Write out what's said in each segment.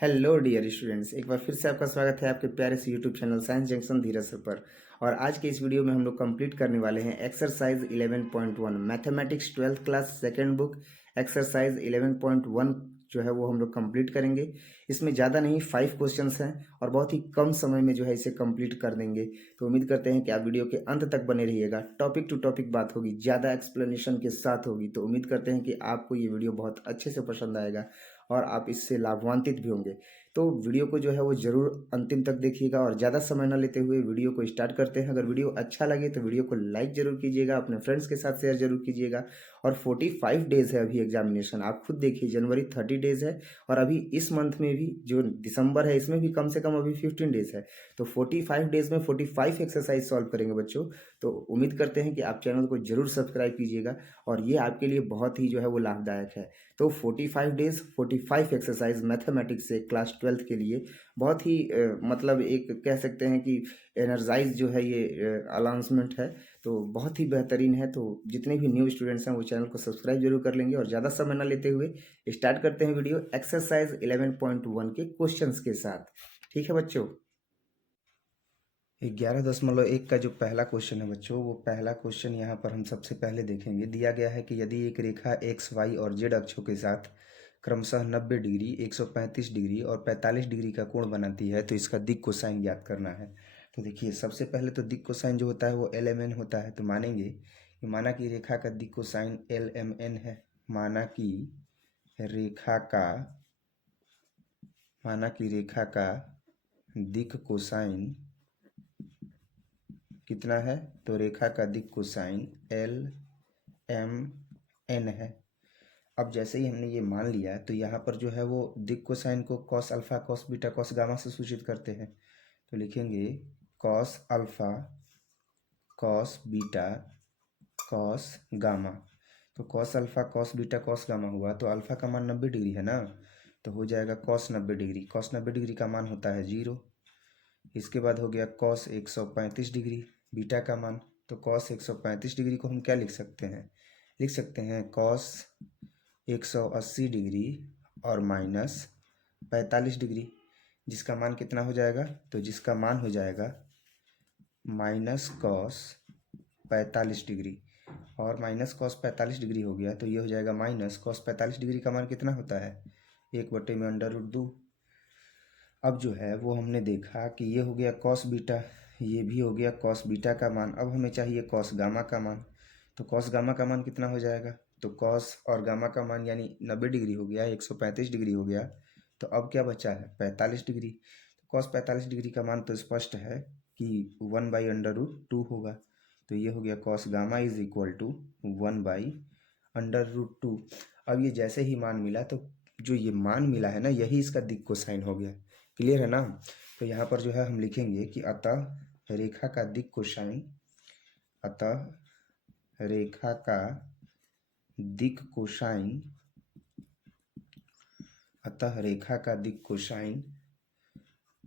Hello dear students, एक बार फिर से आपका स्वागत है आपके प्यारे से यूट्यूब चैनल साइंस जंक्शन धीरज सर पर। और आज के इस वीडियो में हम लोग कंप्लीट करने वाले हैं exercise 11.1 mathematics 12th class second book. Exercise 11.1 जो है वो हम लोग कंप्लीट करेंगे। इसमें ज़्यादा नहीं 5 क्वेश्चंस हैं और बहुत ही कम समय में जो है इसे कंप्लीट कर देंगे। तो उम्मीद करते हैं कि आप वीडियो के अंत तक बने रहिएगा। टॉपिक टू टॉपिक बात होगी, ज़्यादा एक्सप्लेनेशन के साथ होगी। तो उम्मीद करते हैं कि आपको ये वीडियो बहुत अच्छे से पसंद आएगा और आप इससे लाभान्वित भी होंगे। तो वीडियो को जो है वो ज़रूर अंतिम तक देखिएगा और ज़्यादा समय न लेते हुए वीडियो को स्टार्ट करते हैं। अगर वीडियो अच्छा लगे तो वीडियो को लाइक ज़रूर कीजिएगा, अपने फ्रेंड्स के साथ शेयर जरूर कीजिएगा। और 45 डेज़ है अभी एग्जामिनेशन, आप खुद देखिए। जनवरी 30 डेज़ है और अभी इस मंथ में भी जो दिसंबर है इसमें भी कम से कम अभी 15 डेज़ है। तो 45 डेज़ में 45 एक्सरसाइज सॉल्व करेंगे बच्चों। तो उम्मीद करते हैं कि आप चैनल को जरूर सब्सक्राइब कीजिएगा और ये आपके लिए बहुत ही जो है वो लाभदायक है। तो 45 डेज 45 एक्सरसाइज मैथमेटिक्स से क्लास 12th के लिए बहुत ही मतलब एक कह सकते हैं कि एनर्जाइज जो है ये अनाउंसमेंट है। तो बहुत ही बेहतरीन है। तो जितने भी न्यू स्टूडेंट्स हैं वो चैनल को सब्सक्राइब जरूर कर लेंगे और ज़्यादा समय ना लेते हुए स्टार्ट करते हैं वीडियो एक्सरसाइज 11.1 के क्वेश्चंस के साथ। ठीक है बच्चों। 11.1 का जो पहला क्वेश्चन है बच्चों, वो पहला क्वेश्चन यहाँ पर हम सबसे पहले देखेंगे। दिया गया है कि यदि एक रेखा एक्स वाई और जेड अक्षों के साथ क्रमशः 90 डिग्री 135 डिग्री और 45 डिग्री का कोण बनाती है तो इसका दिक् कोसाइन ज्ञात करना है। तो देखिए, सबसे पहले तो दिक् कोसाइन जो होता है वो एल एम एन होता है। तो मानेंगे कि माना कि रेखा का दिक् कोसाइन एल एम एन है। माना कि रेखा का दिक् कोसाइन कितना है? तो रेखा का दिक् कोसाइन एल एम एन है। अब जैसे ही हमने ये मान लिया तो यहाँ पर जो है वो दिक् कोसाइन को cos alpha cos beta cos gamma से सूचित करते हैं। तो लिखेंगे cos alpha cos beta cos gamma. तो cos alpha cos beta cos gamma हुआ तो अल्फा का मान 90 डिग्री है ना, तो हो जाएगा कॉस 90 डिग्री। कॉस 90 डिग्री का मान होता है 0। इसके बाद हो गया कॉस 135 डिग्री बीटा का मान। तो कॉस 135 डिग्री को हम क्या लिख सकते हैं? कॉस 180 डिग्री और माइनस 45 डिग्री, जिसका मान कितना हो जाएगा? तो जिसका मान हो जाएगा माइनस कॉस 45 डिग्री। और माइनस कॉस 45 डिग्री हो गया तो ये हो जाएगा माइनस कॉस 45 डिग्री का मान कितना होता है? 1/√2। अब जो है वो हमने देखा कि ये हो गया कॉस बीटा, ये भी हो गया कॉस बीटा का मान। अब हमें चाहिए कॉस गामा का मान। तो कॉस गामा का मान कितना हो जाएगा? तो कॉस और गामा का मान यानी 90 डिग्री हो गया, 135 डिग्री हो गया। तो अब क्या बचा है? 45 डिग्री। तो कॉस 45 डिग्री का मान तो स्पष्ट है कि 1/√2 होगा। तो ये हो गया cos gamma is equal to 1/√2। अब ये जैसे ही मान मिला तो जो ये मान मिला है ना, यही इसका दिक् कोसाइन हो गया। क्लियर है ना? तो यहाँ पर जो है हम लिखेंगे कि अतः रेखा का दिक् कोसाइन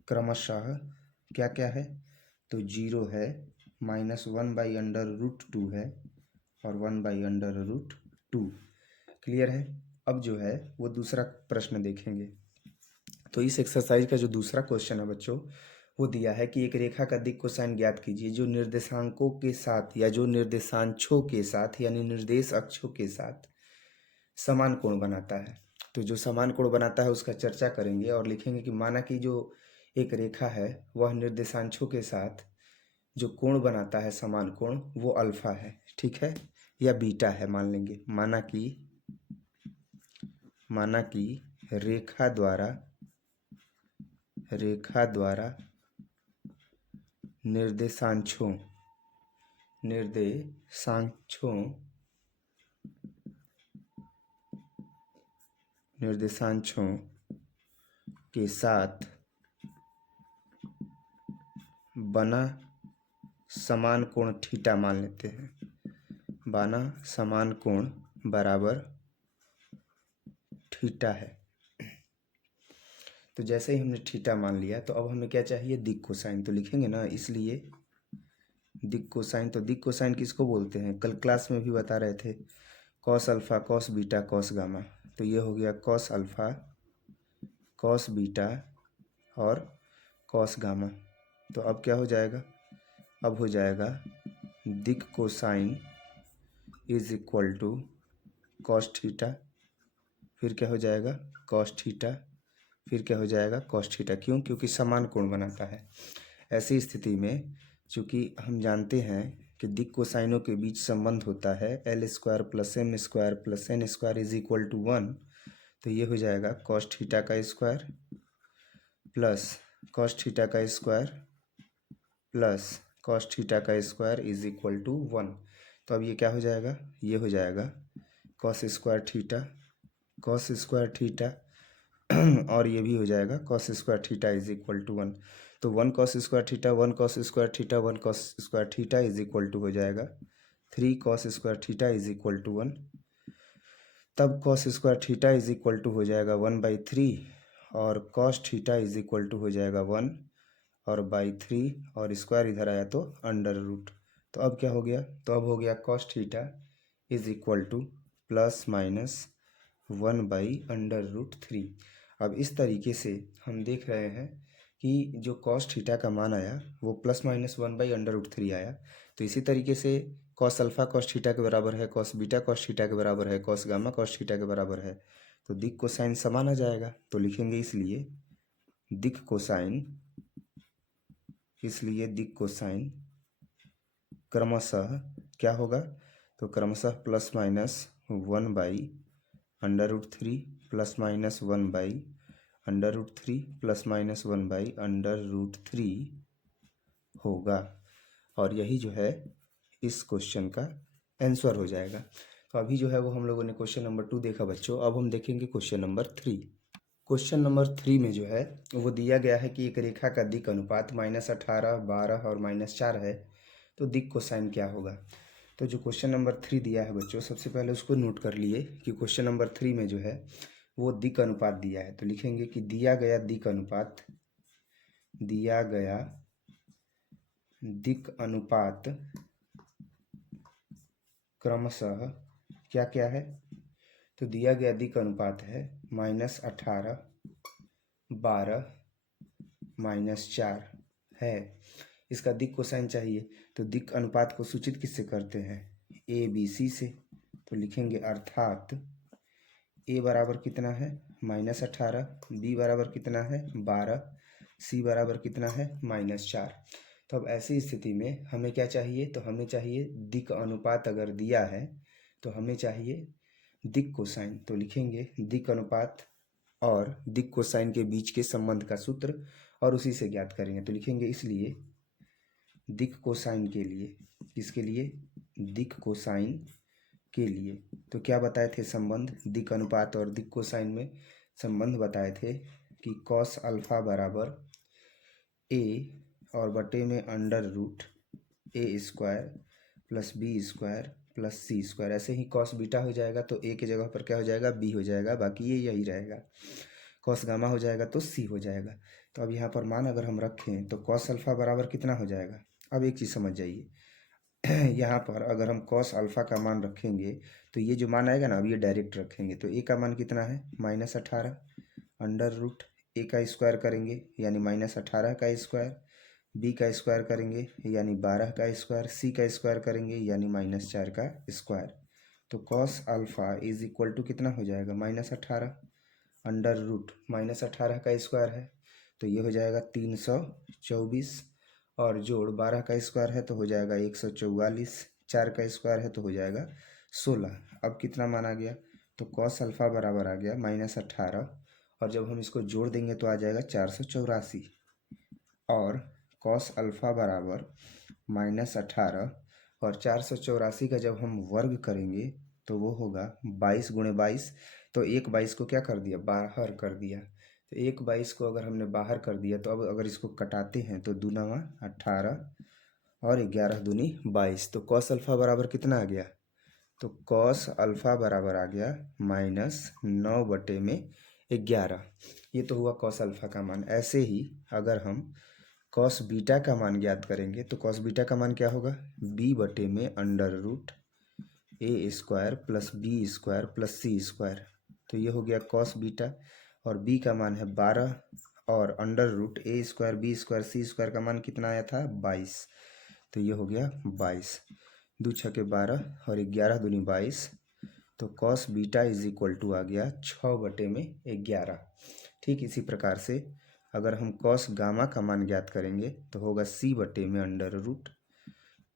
क्रमशः क्या क्या है? तो 0 है, -1/√2 है और 1/√2। क्लियर है? अब जो है वो दूसरा प्रश्न देखेंगे। तो इस एक्सरसाइज का जो दूसरा क्वेश्चन है बच्चों, वो दिया है कि एक रेखा का दिक् कोसाइन ज्ञात कीजिए जो निर्देशांकों के साथ या जो निर्देशांशों के साथ यानी निर्देश अक्षों के साथ समान कोण बनाता है। तो जो समान कोण बनाता है उसका चर्चा करेंगे और लिखेंगे कि माना कि जो एक रेखा है वह निर्देशांशों के साथ जो कोण बनाता है समान कोण, वो अल्फा है, ठीक है, या बीटा है मान लेंगे। माना कि रेखा द्वारा निर्देशांशों के साथ बना समान कोण थीटा मान लेते हैं। बना समान कोण बराबर थीटा है। तो जैसे ही हमने थीटा मान लिया तो अब हमें क्या चाहिए? दिक् कोसाइन। तो लिखेंगे ना, इसलिए दिक् कोसाइन। तो दिक् कोसाइन किसको बोलते हैं? कल क्लास में भी बता रहे थे, cos alpha cos beta cos gamma. तो ये हो गया कॉस अल्फा कॉस बीटा और कॉस गामा। तो अब क्या हो जाएगा, अब हो जाएगा दिक cosine is equal to cos theta, फिर क्या हो जाएगा कॉस थीटा, फिर क्या हो जाएगा कॉस थीटा। क्यों? क्योंकि समान कोण बनाता है। ऐसी स्थिति में चूँकि हम जानते हैं कि दिक कोसाइनों के बीच संबंध होता है L square plus M square plus N square is equal to 1, तो ये हो जाएगा कॉस थीटा का स्क्वायर प्लस कॉस थीटा का स्क्वायर प्लस कॉस थीटा का स्क्वायर इज इक्वल टू 1। तो अब ये क्या हो जाएगा, ये हो जाएगा cos square theta, cos square theta और ये भी हो जाएगा cos square theta is equal to 1। तो 1 cos square theta 1 cos square theta 1 cos square theta is equal to हो जाएगा 3 cos square theta is equal to 1। तब cos square theta is equal to हो जाएगा 1/3 और cos theta is equal to हो जाएगा 1 और बाई 3 और स्क्वायर इधर आया तो अंडर रूट। तो अब क्या हो गया, तो अब हो गया cos theta is equal two plus minus 1/√3। अब इस तरीके से हम देख रहे हैं कि जो कॉस थीटा का मान आया वो प्लस माइनस 1/√3 आया। तो इसी तरीके से कॉस अल्फा कॉस थीटा के बराबर है, कॉस बीटा कॉस थीटा के बराबर है, कॉस गामा कॉस थीटा के बराबर है। तो दिक कोसाइन समान आ जाएगा। तो लिखेंगे इसलिए दिक कोसाइन क्रमशः क्या होगा, तो क्रमशः plus minus 1/√3 plus minus 1/√3 plus minus 1/√3 होगा। और यही जो है इस क्वेश्चन का आंसर हो जाएगा। तो अभी जो है वो हम लोगों ने क्वेश्चन नंबर 2 देखा बच्चों। अब हम देखेंगे क्वेश्चन नंबर 3। क्वेश्चन नंबर 3 में जो है वो दिया गया है कि एक रेखा का दिक अनुपात -18, 12 और -4 है, तो दिक कोसाइन क्या होगा। तो जो क्वेश्चन नंबर 3 दिया है बच्चों, सबसे पहले उसको नोट कर लिए कि क्वेश्चन नंबर 3 में जो है वो दिक अनुपात दिया है। तो लिखेंगे कि दिया गया दिक अनुपात क्रमशः क्या क्या है। तो दिया गया दिक अनुपात है -18, 12, -4 है। इसका दिक कोसाइन चाहिए। तो दिक अनुपात को सूचित किससे करते हैं, ABC से। तो लिखेंगे अर्थात A बराबर कितना है -18, B बराबर कितना है 12, C बराबर कितना है -4। तो अब ऐसी स्थिति में हमें क्या चाहिए, तो हमें चाहिए दिक अनुपात अगर दिया है तो हमें चाहिए दिक कोसाइन। तो लिखेंगे दिक अनुपात और दिक कोसाइन के बीच के संबंध का सूत्र और उसी से ज्ञात करेंगे। तो लिखेंगे इसलिए दिक कोसाइन के लिए, किसके लिए, दिक कोसाइन के लिए। तो क्या बताए थे संबंध, दिक अनुपात और दिक कोसाइन में संबंध बताए थे कि कॉस अल्फा बराबर ए और बटे में √A² plus B² plus C²। ऐसे ही कॉस बीटा हो जाएगा तो A की जगह पर क्या हो जाएगा, B हो जाएगा, बाकी ये यही रहेगा। कॉस गामा हो जाएगा तो C हो जाएगा। तो अब यहाँ पर मान अगर हम रखें तो कॉस अल्फा बराबर कितना हो जाएगा। अब एक चीज़ समझ जाइए, यहाँ पर अगर हम कॉस अल्फा का मान रखेंगे तो ये जो मान आएगा ना, अब ये डायरेक्ट रखेंगे तो A का मान कितना है -18, √A का स्क्वायर करेंगे यानी -18 का स्क्वायर, B का स्क्वायर करेंगे यानी 12 का स्क्वायर, C का स्क्वायर करेंगे यानी -4 का स्क्वायर। तो cos alpha is equal to कितना हो जाएगा -18, √-18 का स्क्वायर है तो ये हो जाएगा 324 और जोड़ 12 का स्क्वायर है तो हो जाएगा 144, 4 का स्क्वायर है तो हो जाएगा 16। अब कितना मान आ गया, तो कॉस अल्फा बराबर आ गया -18 और जब हम इसको जोड़ देंगे तो आ जाएगा 484 और कॉस अल्फा बराबर -18 और 484 का जब हम वर्ग करेंगे तो वो होगा 22 × 22। तो एक 22 को क्या कर दिया, बाहर कर दिया। तो एक 22 को अगर हमने बाहर कर दिया तो अब अगर इसको कटाते हैं तो 2 × 18 और 11 दूनी 22। तो कॉस अल्फा बराबर कितना आ गया, तो कॉस अल्फा बराबर आ गया -9/11। ये तो हुआ कॉस अल्फा का मान। ऐसे ही अगर हम कॉस बीटा का मान ज्ञात करेंगे तो कॉस बीटा का मान क्या होगा, B/√A² plus B² plus C²। तो ये हो गया कॉस बीटा और बी का मान है 12 और अंडर रूट ए स्क्वायर बी स्क्वायर सी स्क्वायर का मान कितना आया था 22। तो ये हो गया 22, 2 छके 12 और 11 दूनी 22। तो cos beta is equal to आ गया 6/11। ठीक इसी प्रकार से अगर हम कॉस गामा का मान ज्ञात करेंगे तो होगा c/में अंडर रूट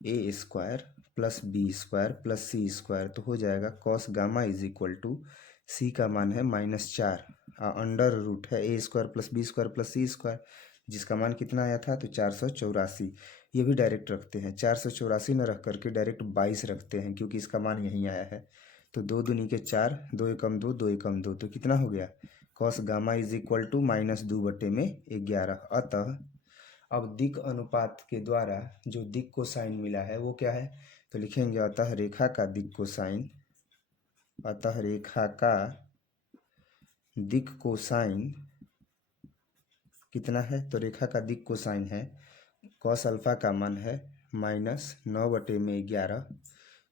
ए square plus B square plus सी स्क्वायर। तो हो जाएगा cos gamma is equal to c का मान है -4 अंडर रूट है a square plus B square plus C square, जिसका मान कितना आया था तो 484। ये भी डायरेक्ट रखते हैं, 484 न रख करके डायरेक्ट 22 रखते हैं क्योंकि इसका मान यहीं आया है। तो 2 दूनी के 4, 2 एकम 2, 2 एकम 2, तो कितना हो गया cos gamma is equal to -2/11। अतः अब दिक् अनुपात के द्वारा जो दिक् कोसाइन मिला है वो क्या है, तो लिखेंगे अतः रेखा का दिक् कोसाइन, अतः रेखा का दिक् कोसाइन कितना है, तो रेखा का दिक् कोसाइन है कॉस अल्फा का मान है -9/11,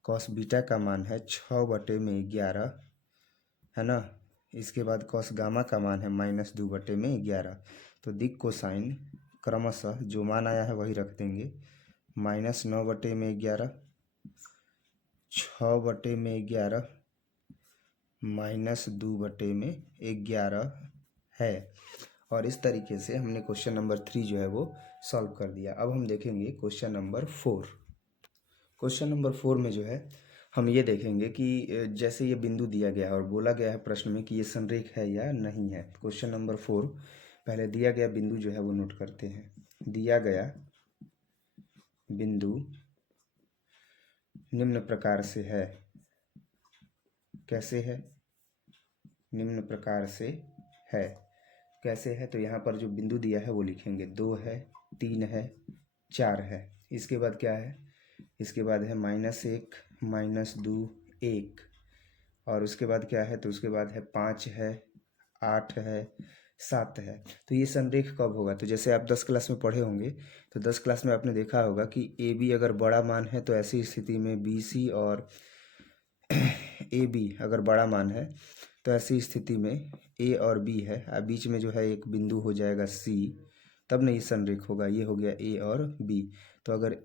कॉस बीटा का मान है 6/11, है ना। इसके बाद कॉस गामा का मान है -2/11। तो दिक् कोसाइन क्रमशः जो मान आया है वही रख देंगे, -9/11, 6/11, -2/11 है। और इस तरीके से हमने क्वेश्चन नंबर 3 जो है वो सॉल्व कर दिया। अब हम देखेंगे क्वेश्चन नंबर 4। क्वेश्चन नंबर 4 में जो है हम ये देखेंगे कि जैसे ये बिंदु दिया गया है और बोला गया है प्रश्न में कि ये संरेख है या नहीं है। क्वेश्चन नंबर 4, पहले दिया गया बिंदु जो है वो नोट करते हैं। दिया गया बिंदु निम्न प्रकार से है। कैसे है, निम्न प्रकार से है। कैसे है, तो यहाँ पर जो बिंदु दिया है वो लिखेंगे 2 है, 3 है, 4 है। इसके बाद क्या है, इसके बाद है -1, -2, 1, और उसके बाद क्या है, तो उसके बाद है 5 है, 8 है, 7 है। तो ये संरेख कब होगा, तो जैसे आप 10 क्लास में पढ़े होंगे तो 10 क्लास में आपने देखा होगा कि ए बी अगर बड़ा मान है तो ऐसी स्थिति में बी सी और ए बी अगर बड़ा मान है तो ऐसी स्थिति में ए और बी है, बीच में जो है एक बिंदु हो जाएगा सी, तब नहीं संरेख होगा। ये हो गया ए और बी। तो अगर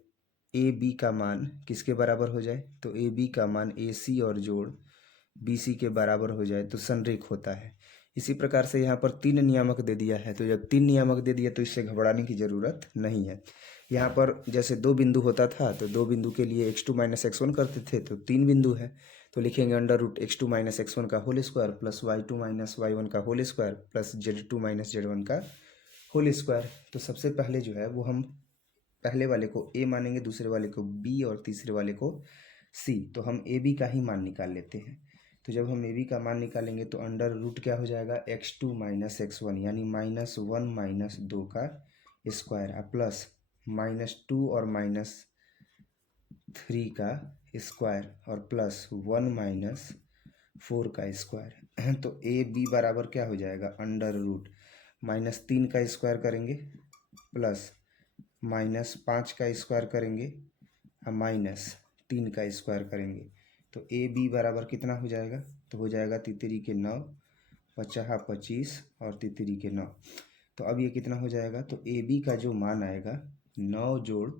ए बी का मान किसके बराबर हो जाए, तो ए बी का मान ए सी और जोड़ बी सी के बराबर हो जाए तो संरेख होता है। इसी प्रकार से यहाँ पर 3 नियामक दे दिया है, तो जब 3 नियामक दे दिया तो इससे घबराने की ज़रूरत नहीं है। यहाँ पर जैसे 2 बिंदु होता था तो 2 बिंदु के लिए x2 - x1 करते थे, तो 3 बिंदु है तो लिखेंगे अंडर रूट x2 - x1 का whole square plus y2 - y1 का whole square plus z2 - z1 का होल स्क्वायर। तो सबसे पहले जो है वो हम पहले वाले को a मानेंगे, दूसरे वाले को b और तीसरे वाले को c। तो हम ए बी का ही मान निकाल लेते हैं। तो जब हम ए बी का मान निकालेंगे तो अंडर रूट क्या हो जाएगा x2 - x1 यानी -1 - 2 का स्क्वायर प्लस -2 और -3 का स्क्वायर और प्लस 1 - 4 का स्क्वायर। तो ए बी बराबर क्या हो जाएगा अंडर रूट -3 का स्क्वायर करेंगे प्लस -5 का स्क्वायर करेंगे और -3 का स्क्वायर करेंगे। तो ए बी बराबर कितना हो जाएगा, तो हो जाएगा 3 के 9, 50 25 और 3 के 9। तो अब ये कितना हो जाएगा, तो ए बी का जो मान आएगा 9 जोड़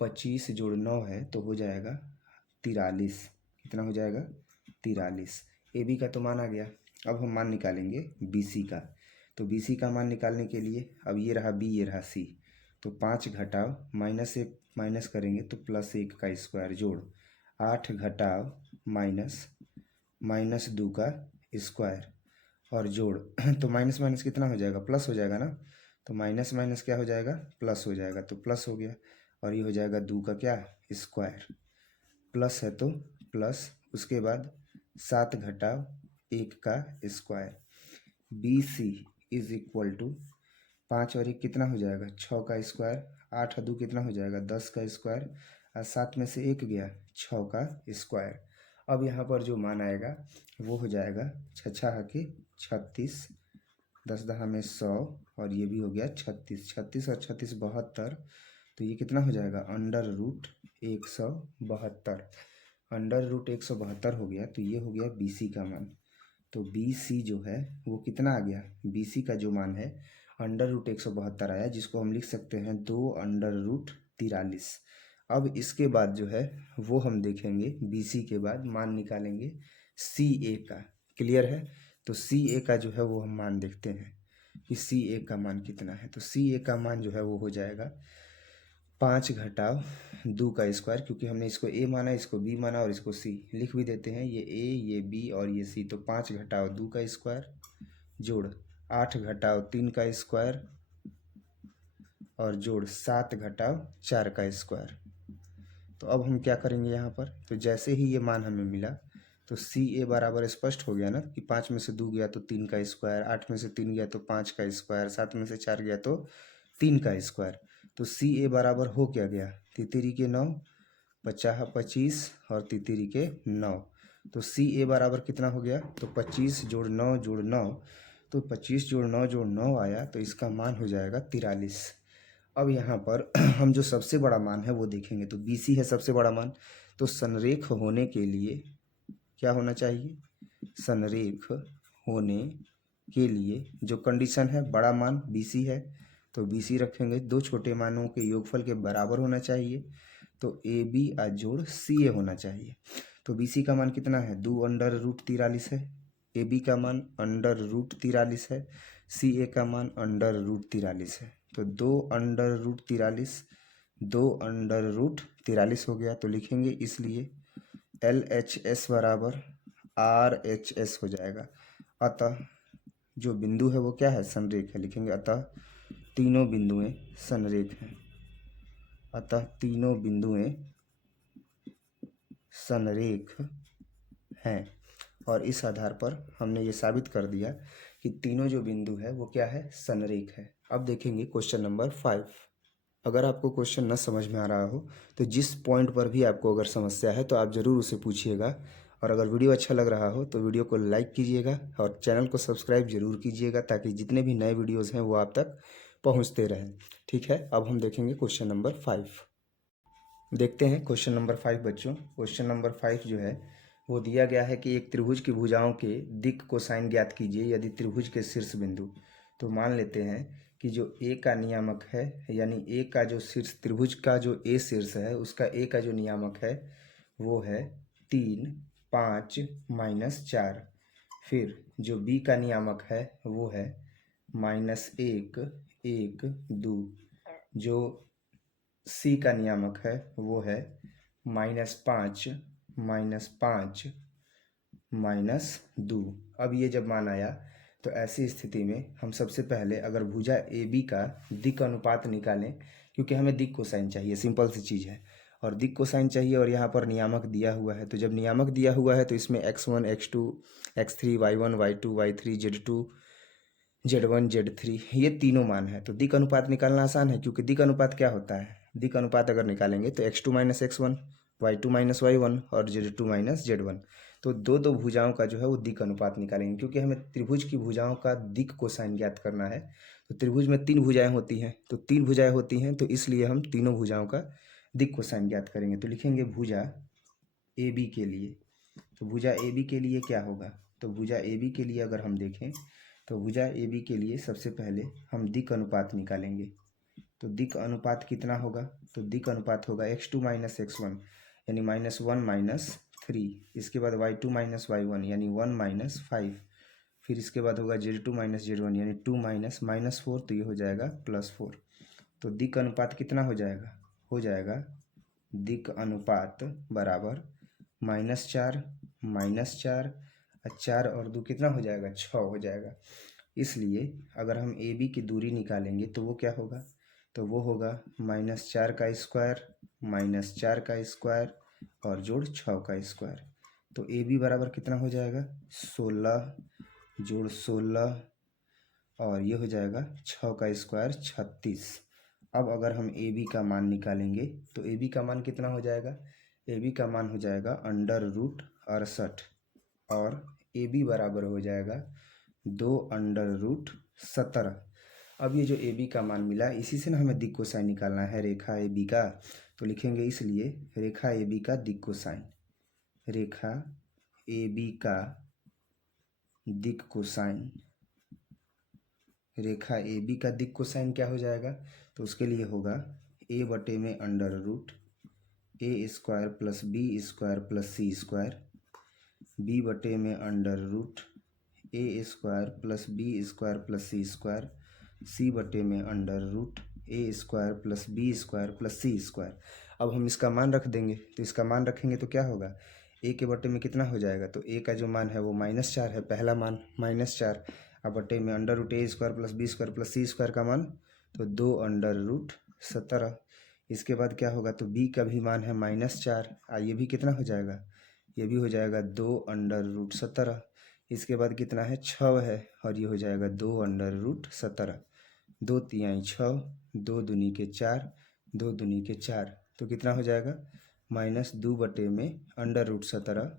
25 जोड़ 9 है तो हो जाएगा 43। कितना हो जाएगा 43। ए बी का तो मान आ गया। अब हम मान निकालेंगे बी सी का। तो बी सी का मान निकालने के लिए अब ये रहा बी, ये रहा सी, तो 5 घटाव -1 माइनस करेंगे तो +1 का स्क्वायर जोड़ 8 घटाव -2 का स्क्वायर और जोड़ तो माइनस माइनस कितना हो जाएगा प्लस हो जाएगा ना, तो माइनस माइनस क्या हो जाएगा प्लस हो जाएगा, तो प्लस हो गया और ये हो जाएगा 2 का क्या स्क्वायर, प्लस है तो प्लस, उसके बाद 7 घटाव 1 का square. B C is equal to 5 और 1 कितना हो जाएगा 6 का स्क्वायर, 8 और 2 कितना हो जाएगा 10 का स्क्वायर और 7 में से 1 गया 6 का स्क्वायर। अब यहाँ पर जो मान आएगा वो हो जाएगा 6 के 36, 10 दहा में 100 और ये भी हो गया 36, 36 और 36 72। तो ये कितना हो जाएगा अंडर रूट 172। अंडर रूट 172 हो गया, तो ये हो गया बी सी का मान। तो बी सी जो है वो कितना आ गया, बी सी का जो मान है √172 आया, जिसको हम लिख सकते हैं 2√43। अब इसके बाद जो है वो हम देखेंगे बी सी के बाद मान निकालेंगे सी ए का। क्लियर है? तो सी ए का जो है वो हम मान देखते हैं कि सी ए का मान कितना है। तो सी ए का मान जो है वो हो जाएगा 5 घटाव 2 का स्क्वायर, क्योंकि हमने इसको ए माना, इसको बी माना और इसको सी लिख भी देते हैं, ये ए, ये बी और ये सी। तो 5 घटाव 2 का स्क्वायर जोड़ 8 घटाव 3 का स्क्वायर और जोड़ 7 घटाव 4 का स्क्वायर। तो अब हम क्या करेंगे यहाँ पर, तो जैसे ही ये मान हमें मिला तो सी ए बराबर स्पष्ट हो गया ना कि 5 में से 2 गया तो 3 का स्क्वायर, 8 में से 3 गया तो 5 का स्क्वायर, 7 में से 4 गया तो 3 का स्क्वायर। तो सी ए बराबर हो क्या गया, तितरी के 9, 50 25 और तितरी के 9। तो सी ए बराबर कितना हो गया, तो 25 जोड़ 9 जोड़ 9, तो 25 जोड़ 9 जोड़ 9 आया, तो इसका मान हो जाएगा 43। अब यहाँ पर हम जो सबसे बड़ा मान है वो देखेंगे। तो बी सी है सबसे बड़ा मान, तो संरेख होने के लिए क्या होना चाहिए, संरेख होने के लिए जो कंडीशन है बड़ा मान बी सी है, तो बी सी रखेंगे, दो छोटे मानों के योगफल के बराबर होना चाहिए, तो ए बी जोड़ सी ए होना चाहिए। तो बी सी का मान कितना है, 2√43 है, ए बी का मान √43 है, सी ए का मान √43 है। तो 2√43 हो गया। तो लिखेंगे इसलिए LHS बराबर RHS हो जाएगा। अतः जो बिंदु है वो क्या है, संरेख है। लिखेंगे अतः तीनों बिंदुएं संरेख हैं, अतः तीनों बिंदुएं संरेख हैं। और इस आधार पर हमने ये साबित कर दिया कि तीनों जो बिंदु है वो क्या है, संरेख है। अब देखेंगे क्वेश्चन नंबर 5। अगर आपको क्वेश्चन न समझ में आ रहा हो तो जिस पॉइंट पर भी आपको अगर समस्या है तो आप ज़रूर उसे पूछिएगा। और अगर वीडियो अच्छा लग रहा हो तो वीडियो को लाइक कीजिएगा और चैनल को सब्सक्राइब जरूर कीजिएगा, ताकि जितने भी नए वीडियोज़ हैं वो आप तक पहुंचते रहें। ठीक है, अब हम देखेंगे क्वेश्चन नंबर 5। देखते हैं क्वेश्चन नंबर 5 बच्चों। क्वेश्चन नंबर 5 जो है वो दिया गया है कि एक त्रिभुज की भुजाओं के दिक् कोसाइन ज्ञात कीजिए यदि त्रिभुज के शीर्ष बिंदु। तो मान लेते हैं कि जो ए का नियामक है, यानी ए का जो शीर्ष, त्रिभुज का जो ए शीर्ष है उसका ए का जो नियामक है वो है 3, 5 -4। फिर जो बी का नियामक है वो है -1, 1, 2। जो सी का नियामक है वो है -5, -5, -2। अब ये जब मान आया तो ऐसी स्थिति में हम सबसे पहले अगर भुजा ए बी का दिक् अनुपात निकालें, क्योंकि हमें दिक् कोसाइन चाहिए, सिंपल सी चीज़ है, और दिक् कोसाइन चाहिए और यहाँ पर नियामक दिया हुआ है। तो जब नियामक दिया हुआ है तो इसमें x1, x2, x3, y1, y2, y3, z2, z1, z3 ये तीनों मान है। तो दिक् अनुपात निकालना आसान है, क्योंकि दिक् अनुपात क्या होता है, दिक् अनुपात अगर निकालेंगे तो x2 - x1, y2 - y1 और z2 - z1। तो दो दो भुजाओं का जो है वो दिक् अनुपात निकालेंगे, क्योंकि हमें त्रिभुज की भुजाओं का दिक् कोसाइन ज्ञात करना है। तो त्रिभुज में 3 भुजाएं होती हैं, तो 3 भुजाएं होती हैं, तो इसलिए हम तीनों भुजाओं का दिक् कोसाइन ज्ञात करेंगे। तो लिखेंगे भुजा ए बी के लिए। तो भुजा ए बी के लिए क्या होगा, तो भुजा ए बी के लिए अगर हम देखें तो भुजा ए बी के लिए सबसे पहले हम दिक् अनुपात निकालेंगे। तो दिक् अनुपात कितना होगा, तो दिक् अनुपात होगा x2 - x1 यानी -1 - 3। इसके बाद y2 - y1 यानी 1 - 5। फिर इसके बाद होगा z2 - z1 यानी 2 - -4, तो ये हो जाएगा +4। तो दिक् अनुपात कितना हो जाएगा, हो जाएगा दिक् अनुपात बराबर -4, -4, 4 और 2 कितना हो जाएगा, 6 हो जाएगा। इसलिए अगर हम ए बी की दूरी निकालेंगे तो वो क्या होगा, तो वो होगा -4 का स्क्वायर, -4 का स्क्वायर और जोड़ 6 का स्क्वायर। तो ए बी बराबर कितना हो जाएगा, 16 जोड़ 16 और ये हो जाएगा 6 का स्क्वायर 36। अब अगर हम ए बी का मान निकालेंगे तो ए बी का मान कितना हो जाएगा, ए बी का मान हो जाएगा √68 और ए बी बराबर हो जाएगा 2√17। अब ये जो ए बी का मान मिला, इसी से ना हमें दिक् कोसाइन निकालना है रेखा ए बी का। तो लिखेंगे इसलिए रेखा ए बी का दिक् कोसाइन, रेखा ए बी का दिक कोसाइन, रेखा ए बी का दिक कोसाइन क्या हो जाएगा, तो उसके लिए होगा ए बटे में अंडर रूट ए square plus B square plus सी स्क्वायर, बी बटे में अंडर रूट ए square plus B square plus सी स्क्वायर, सी बटे में अंडर रूट ए square plus B square plus सी स्क्वायर। अब हम इसका मान रख देंगे, तो इसका मान रखेंगे तो क्या होगा, ए के बटे में कितना हो जाएगा, तो ए का जो मान है वो -4 है, पहला मान -4, अब बटे में अंडर रूट ए square plus B square plus सी स्क्वायर का मान तो 2 अंडर रूट 17। इसके बाद क्या होगा, तो बी का भी मान है -4, ये भी कितना हो जाएगा, ये भी हो जाएगा 2 अंडर रूट 17। इसके बाद कितना है, 6 है, और ये हो जाएगा 2 अंडर रूट 17, 2 तिहाई 6, 2 दूनी के 4, 2 दूनी के 4, तो कितना हो जाएगा -2 बटे में अंडर रूट 17,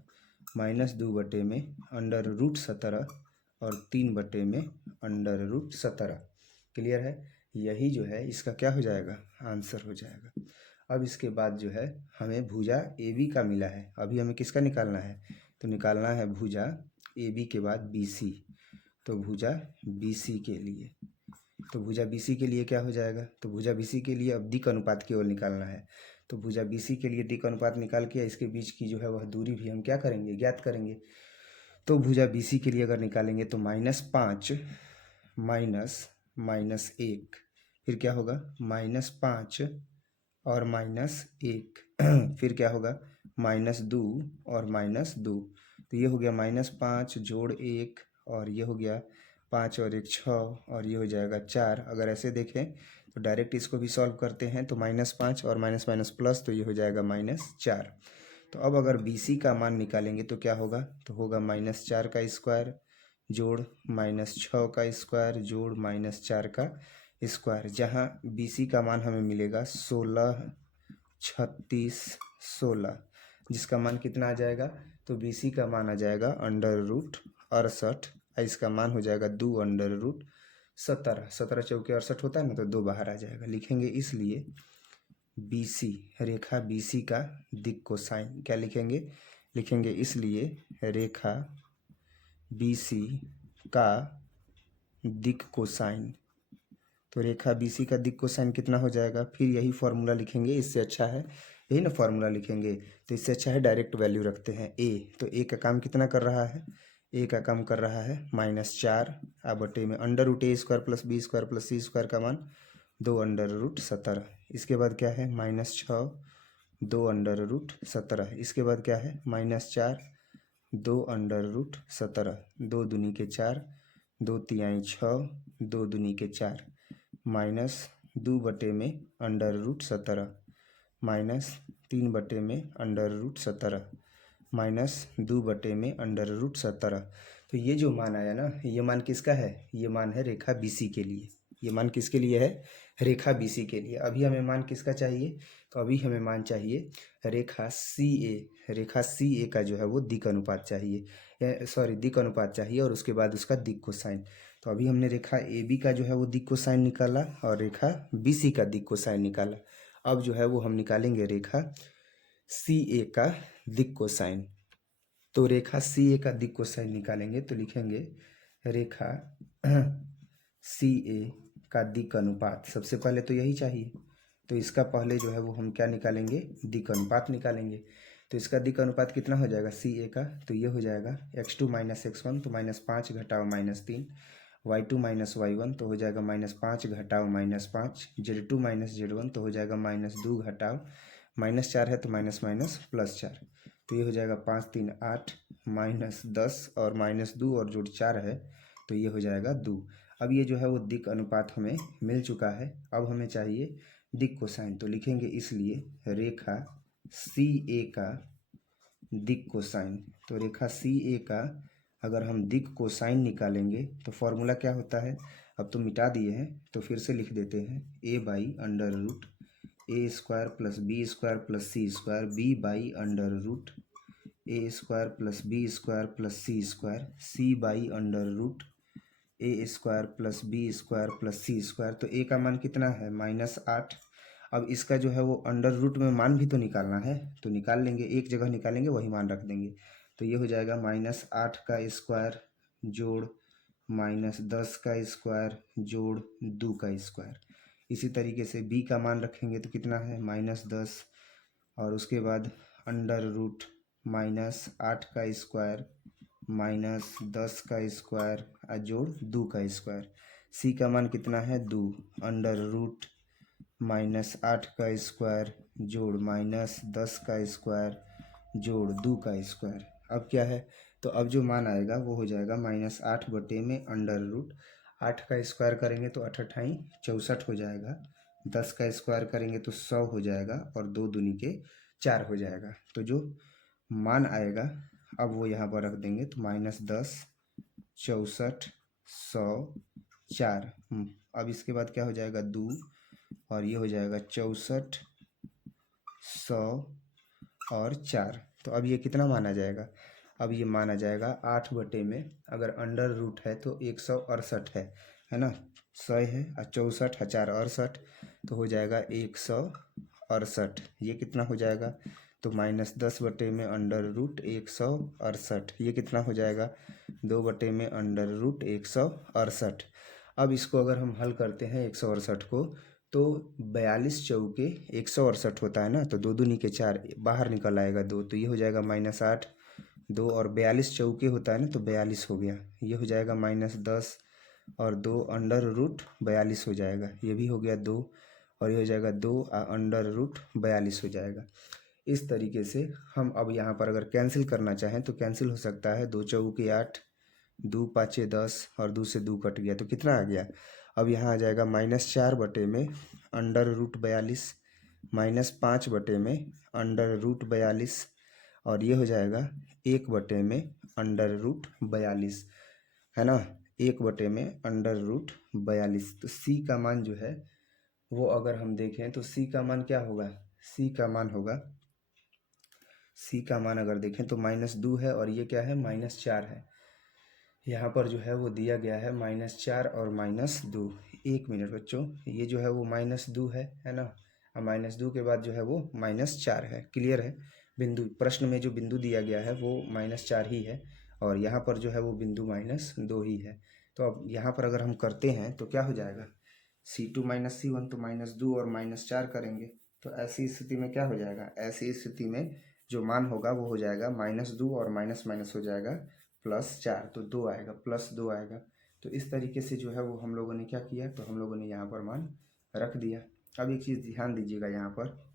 -2 बटे में अंडर रूट 17 और 3 बटे में अंडर रूट 17। क्लियर है, यही जो है इसका क्या हो जाएगा, आंसर हो जाएगा। अब इसके बाद जो है हमें भुजा ए बी का मिला है, अभी हमें किसका निकालना है, तो निकालना है भुजा ए बी के बाद बी सी, तो भुजा बी सी के लिए, तो भुजा बी सी के लिए क्या हो जाएगा, तो भुजा बी सी के लिए अब दिक अनुपात की ओर निकालना है, तो भुजा बी सी के लिए दिक अनुपात निकाल के इसके बीच की जो है वह दूरी भी हम क्या करेंगे, ज्ञात करेंगे। तो भुजा बी सी के लिए अगर निकालेंगे तो -5 माइनस 1, फिर क्या होगा -5 और -1 फिर क्या होगा -2 और -2, तो ये हो गया -5 जोड़ 1 और ये हो गया 5 और 1 6 और ये हो जाएगा 4। अगर ऐसे देखें तो डायरेक्ट इसको भी सॉल्व करते हैं तो -5 और माइनस माइनस प्लस, तो ये हो जाएगा -4। तो अब अगर बी सी का मान निकालेंगे तो क्या होगा, तो होगा -4 का स्क्वायर जोड़ -6 का स्क्वायर जोड़ -4 का स्क्वायर, जहाँ बी सी का मान हमें मिलेगा 16 36 16, जिसका मान कितना आ जाएगा, तो बी सी का मान आ जाएगा अंडर रूट 68, इसका मान हो जाएगा 2 अंडर रूट 17, 17 चौके 68 होता है ना, तो 2 बाहर आ जाएगा। लिखेंगे इसलिए बी सी, रेखा बी सी का दिक कोसाइन क्या लिखेंगे, लिखेंगे इसलिए रेखा बी सी का दिक कोसाइन, तो रेखा बी सी का दिक कोसाइन कितना हो जाएगा, फिर यही फार्मूला लिखेंगे, इससे अच्छा है यही ना फार्मूला लिखेंगे, तो इससे अच्छा है डायरेक्ट वैल्यू रखते हैं ए, तो ए का काम कितना कर रहा है, ए का काम कर रहा है -4 बटे में अंडर रूट ए square plus B square plus सी स्क्वायर का मान 2 अंडर रूट 17। इसके बाद क्या है -6 2 अंडर रूट 17, इसके बाद क्या है -4 2 अंडर रूट 17, 2 दूनी के 4, 2 तिहाई 6, 2 दूनी के 4, -2 बटे में अंडर रूट 17, -3 बटे में अंडर रूट 17, -2 बटे में अंडर रूट 17। तो ये जो मान आया ना, ये मान किसका है, ये मान है रेखा बी सी के लिए, ये मान किसके लिए है, रेखा बी सी के लिए। अभी हमें मान किसका चाहिए, तो अभी हमें मान चाहिए रेखा सी ए, रेखा सी ए का जो है वो दिक अनुपात चाहिए, सॉरी दिक अनुपात चाहिए और उसके बाद उसका दिक कोसाइन। तो अभी हमने रेखा ए बी का जो है वो दिक कोसाइन निकाला और रेखा बी सी का दिक कोसाइन निकाला। अब जो है वो हम निकालेंगे रेखा सी ए का दिक कोसाइन। तो रेखा सी ए का दिक कोसाइन निकालेंगे तो लिखेंगे रेखा सी ए का दिक अनुपात, सबसे पहले तो यही चाहिए, तो इसका पहले जो है वो हम क्या निकालेंगे, दिक अनुपात निकालेंगे। तो इसका दिक अनुपात कितना हो जाएगा सी ए का, तो ये हो जाएगा x2 - x1, तो -5 घटाओ -3, y2 - y1 तो हो जाएगा -5 घटाओ -5, z2 - z1 तो हो जाएगा -2 घटाओ -4 है तो माइनस माइनस +4, तो ये हो जाएगा 5 3 8 -10 और -2 और जोड़ 4 है तो ये हो जाएगा 2। अब ये जो है वो दिक अनुपात हमें मिल चुका है, अब हमें चाहिए दिक कोसाइन, तो लिखेंगे इसलिए रेखा सी ए का दिक कोसाइन। तो रेखा सी ए का अगर हम दिक कोसाइन निकालेंगे तो फॉर्मूला क्या होता है, अब तो मिटा दिए हैं तो फिर से लिख देते हैं a by under root A square plus B square plus C square, B by under root A square plus B square plus C square, C by under root A square plus B square plus C square. तो A का मान कितना है -8। अब इसका जो है वो अंडर रूट में मान भी तो निकालना है, तो निकाल लेंगे, एक जगह निकालेंगे वही मान रख देंगे, तो ये हो जाएगा -8 का स्क्वायर जोड़ -10 का स्क्वायर जोड़ 2 का स्क्वायर। इसी तरीके से b का मान रखेंगे तो कितना है -10, और उसके बाद √-8 का स्क्वायर -10 का स्क्वायर जोड़ 2 का स्क्वायर। c का मान कितना है 2, √-8 का स्क्वायर जोड़ -10 का स्क्वायर जोड़ 2 का स्क्वायर। अब क्या है, तो अब जो मान आएगा वो हो जाएगा -8 बटे में √8 का स्क्वायर करेंगे तो 8 अठाई 64 हो जाएगा, 10 का स्क्वायर करेंगे तो 100 हो जाएगा, और 2 दूनी के 4 हो जाएगा। तो जो मान आएगा अब वो यहाँ पर रख देंगे, तो -10 64 100 4। अब इसके बाद क्या हो जाएगा 2, और ये हो जाएगा 64 100 और 4। तो अब ये कितना माना जाएगा, अब ये माना जाएगा 8 बटे में, अगर √ है तो 168 है ना, 100 है और 64 4 68, तो हो जाएगा 168। ये कितना हो जाएगा, तो -10 बटे में √168, ये कितना हो जाएगा 2 बटे में √168। अब इसको अगर हम हल करते हैं 168 को, तो 42 चौके 168 होता है ना, तो 2 दूनी के 4 बाहर निकल आएगा 2, तो ये हो जाएगा -8 2, और 42 चौके होता है ना, तो 42 हो गया, ये हो जाएगा -10 और 2 √42 हो जाएगा, ये भी हो गया 2, और ये हो जाएगा 2 √42 हो जाएगा। इस तरीके से हम अब यहाँ पर अगर कैंसिल करना चाहें तो कैंसिल हो सकता है, 2 चौके 8, 2 पाँचे 10, और 2 से 2 कट गया, तो कितना आ गया, अब यहाँ आ जाएगा -4 बटे में √42 -5 बटे में √42, और ये हो जाएगा 1 बटे में √42, है ना, 1 बटे में √42। तो c का मान जो है वो अगर हम देखें तो c का मान क्या होगा, c का मान होगा, c का मान अगर देखें तो -2 है, और ये क्या है -4 है, यहाँ पर जो है वो दिया गया है -4 और -2। 1 मिनट बच्चों, ये जो है वो -2 है ना, और -2 के बाद जो है वो -4 है। क्लियर है, बिंदु प्रश्न में जो बिंदु दिया गया है वो -4 ही है, और यहाँ पर जो है वो बिंदु -2 ही है। तो अब यहाँ पर अगर हम करते हैं तो क्या हो जाएगा, C2 - C1, तो -2 और -4 करेंगे, तो ऐसी स्थिति में क्या हो जाएगा, ऐसी स्थिति में जो मान होगा वो हो जाएगा -2 और माइनस माइनस हो जाएगा +4, तो 2 आएगा, +2 आएगा। तो इस तरीके से जो है वो हम लोगों ने क्या किया, तो हम लोगों ने यहाँ पर मान रख दिया। अब एक चीज़ ध्यान दीजिएगा, यहाँ पर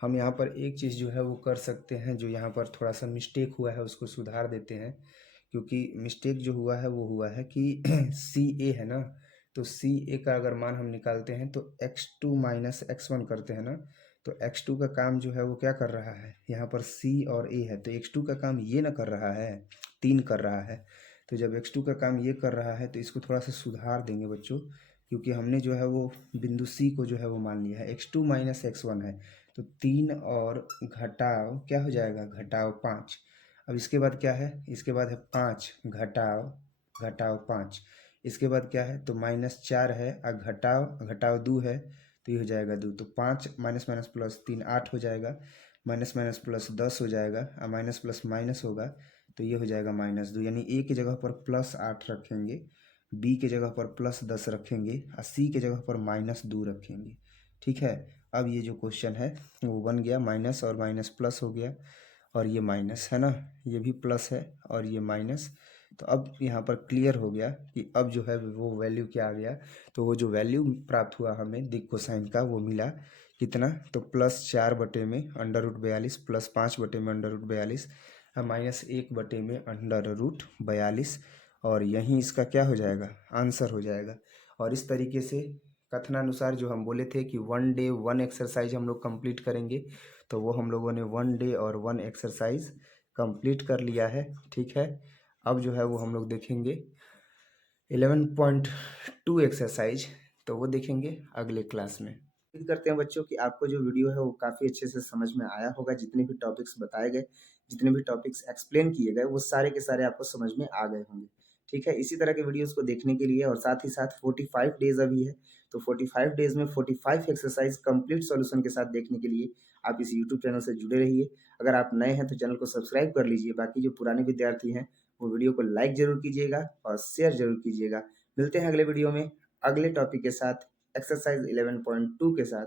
हम यहाँ पर एक चीज़ जो है वो कर सकते हैं, जो यहाँ पर थोड़ा सा मिस्टेक हुआ है उसको सुधार देते हैं, क्योंकि मिस्टेक जो हुआ है वो हुआ है कि CA है ना, तो CA का अगर मान हम निकालते हैं तो x2 - x1 करते हैं ना, तो x2 का काम जो है वो क्या कर रहा है, यहाँ पर C और A है, तो x2 का काम ये ना कर रहा है, 3 कर रहा है। तो जब x2 का काम ये कर रहा है तो इसको थोड़ा सा सुधार देंगे बच्चों, क्योंकि हमने जो है वो बिंदु C को जो है वो मान लिया है, x2 - x1 है, तो 3 और घटाव क्या हो जाएगा, घटाव 5। अब इसके बाद क्या है, इसके बाद है 5 घटाव 5, इसके बाद क्या है, तो -4 है और घटाव 2 है, तो ये हो जाएगा 2, तो 5 माइनस माइनस प्लस 3 8 हो जाएगा, माइनस माइनस प्लस 10 हो जाएगा, और माइनस प्लस माइनस होगा, तो ये हो जाएगा -2, यानी A की जगह पर +8 रखेंगे, B की जगह पर +10 रखेंगे, और C की जगह पर -2 रखेंगे। ठीक है, अब ये जो क्वेश्चन है वो बन गया, माइनस और माइनस प्लस हो गया, और ये माइनस है ना, ये भी प्लस है और ये माइनस। तो अब यहाँ पर क्लियर हो गया कि अब जो है वो वैल्यू क्या आ गया, तो वो जो वैल्यू प्राप्त हुआ हमें दिक कोसाइन का वो मिला कितना, तो +4 बटे में √42, +5 बटे में √42, -1 बटे में √42, और यहीं इसका क्या हो जाएगा, आंसर हो जाएगा। और इस तरीके से कथनानुसार जो हम बोले थे कि 1 डे 1 एक्सरसाइज हम लोग कंप्लीट करेंगे, तो वो हम लोगों ने 1 डे और 1 एक्सरसाइज कंप्लीट कर लिया है। ठीक है, अब जो है वो हम लोग देखेंगे 11.2 एक्सरसाइज, तो वो देखेंगे अगले क्लास में। उम्मीद करते हैं बच्चों कि आपको जो वीडियो है वो काफ़ी अच्छे से समझ में आया होगा, जितने भी टॉपिक्स बताए गए, जितने भी टॉपिक्स एक्सप्लेन किए गए, वो सारे के सारे आपको समझ में आ गए होंगे। ठीक है, इसी तरह के वीडियोस को देखने के लिए, और साथ ही साथ 45 डेज अभी है, तो 45 डेज में 45 एक्सरसाइज कंप्लीट सॉल्यूशन के साथ देखने के लिए आप इस यूट्यूब चैनल से जुड़े रहिए। अगर आप नए हैं तो चैनल को सब्सक्राइब कर लीजिए, बाकी जो पुराने विद्यार्थी हैं वो वीडियो को लाइक जरूर कीजिएगा और शेयर जरूर कीजिएगा। मिलते हैं अगले वीडियो में अगले टॉपिक के साथ, एक्सरसाइज 11.2 के साथ।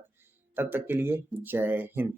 तब तक के लिए जय हिंद।